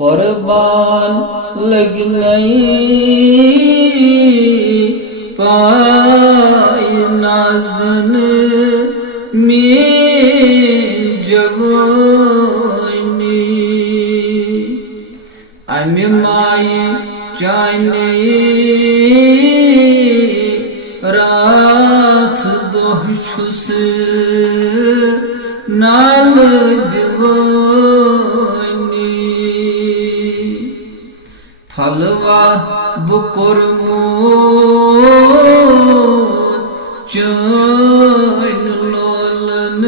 कुर्बान लगनई पाय नाज़न में जवानी अमि माये चाने रात दोह छुस नाल दिवानी फलवा बुकुरमो चैन लोलन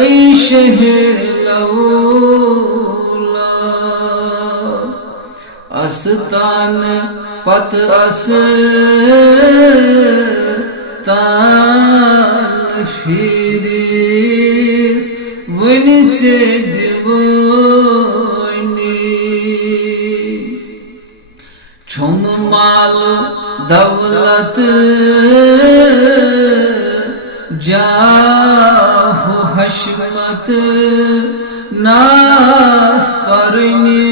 ऐशह लौला अस्तान पत अस तान फिरे वन से दिवानी छुम माल दौलत जाहु हशमत नाथ करनी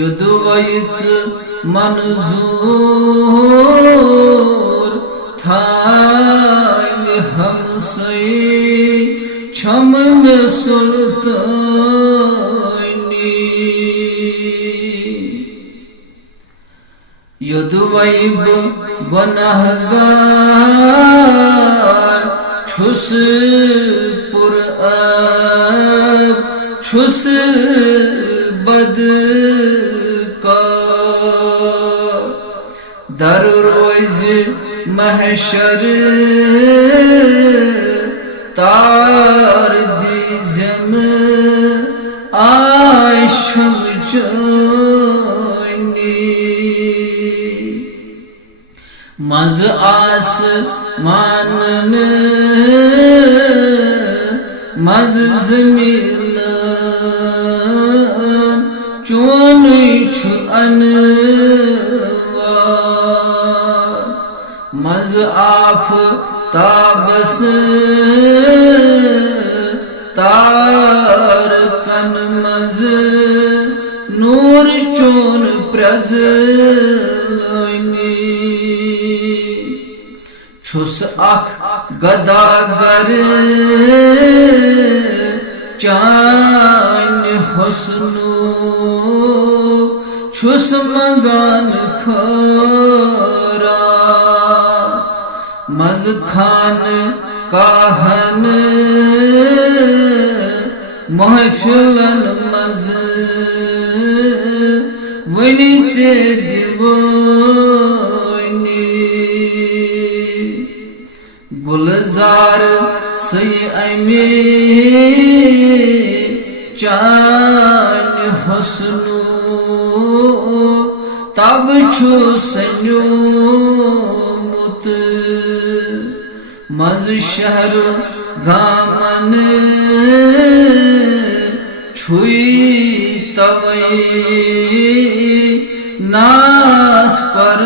युद्ध मंजूर थाय हमसे छम में सुल्तानी युद्ध गुनहगार छुस पुर छुस बद दर रोज महशर तार दीजन आशम जानी मज आस मानन मज जमीन चोन छु मज आफ ताबस तार कन मज नूर चोन प्रजनी छुस अख गदागर चान हुस्नो छुस मगान खरा मज खान काहन महफिलन मज वनी चे दिवानी गुलजार सई अमी चान हुस्नो तब छु सन्यो मुत मज शहर गामन छुई तवई नाथ पर